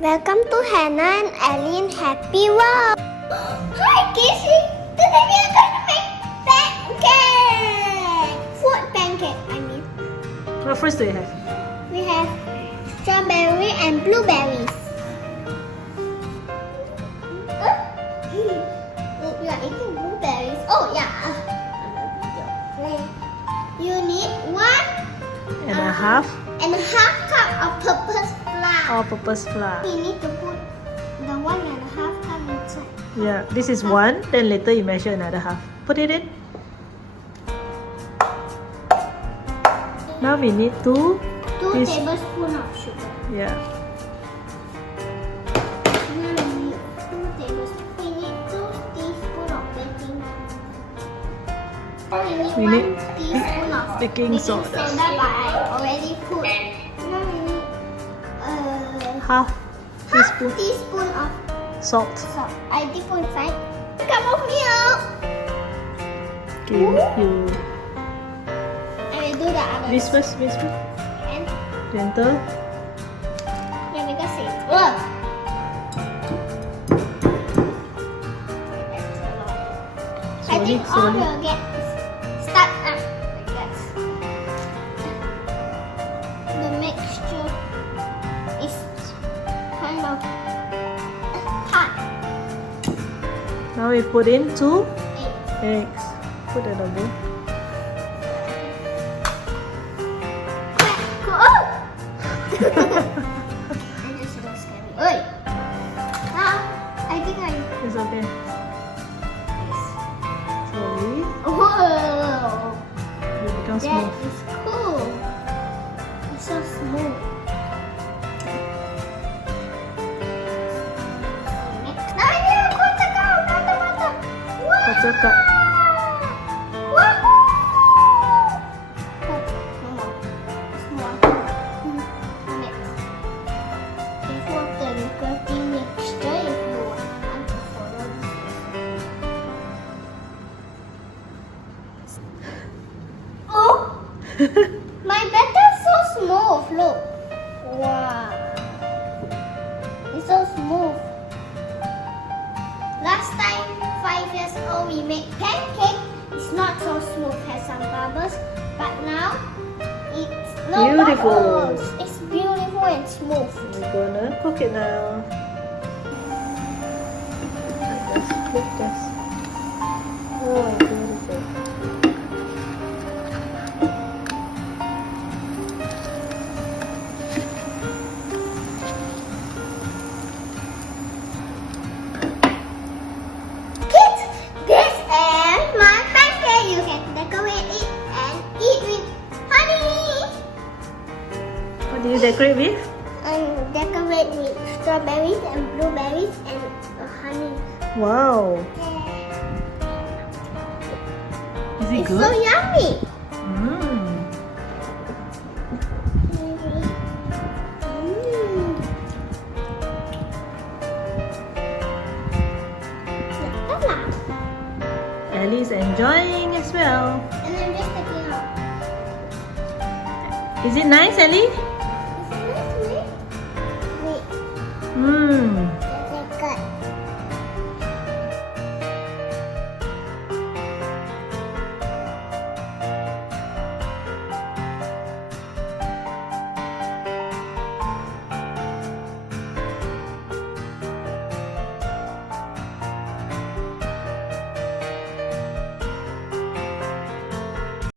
Welcome to Hannah and Ellie in Happy World. Hi Casey! Today we are going to make pancake! Fruit pancake, I mean. What fruits do you have? We have strawberry and blueberries. You are eating blueberries. Oh yeah. You need And a half and a half cup of purpose flour. all-purpose flour. We need to put the 1.5 cup inside. Yeah, this is one. Then later you measure another half. Put it in. Now we need two 2 tablespoons of sugar. Yeah. We need 2 tablespoons. We need 2 teaspoons of baking. We need 1 teaspoon of Baking soda. but I already put. Now we need Half teaspoon teaspoon of salt. salt. I dip inside. A cup of milk. Okay, you I will do the other. whisk first, whisk first. And Gentle. yeah, because it's work. I Slowly, think all slowly. will get stuck up like that. The mixture is kind of hot. Now we put in 2 Eggs. eggs. Put it on bowl. Oh! I'm just so scary. Oi! Now, I think I. It's okay. Slowly. Whoa! It becomes That smooth. is cool. It's so smooth. Now I need a quarter cup. Quarter cup. Wahoo! Oh, no more. It's more. Next. Before the gravy mixture, if you want to follow this. Oh! My batter is so smooth, look. Wow. It's so smooth. Last time, 5 years old, we made pancake. It's not so smooth, has some bubbles. But now, it's no Beautiful. bubbles. It's beautiful and smooth. We're gonna cook it now. Let's flip this. Oh, beautiful. Kids, this is my pancake. You can decorate it and eat with honey. What do you decorate with? And decorate with strawberries and blueberries and honey. Wow. Is it It's good? so yummy. Mm. Ellie's enjoying as well. And I'm just taking out. Is it nice, Ellie?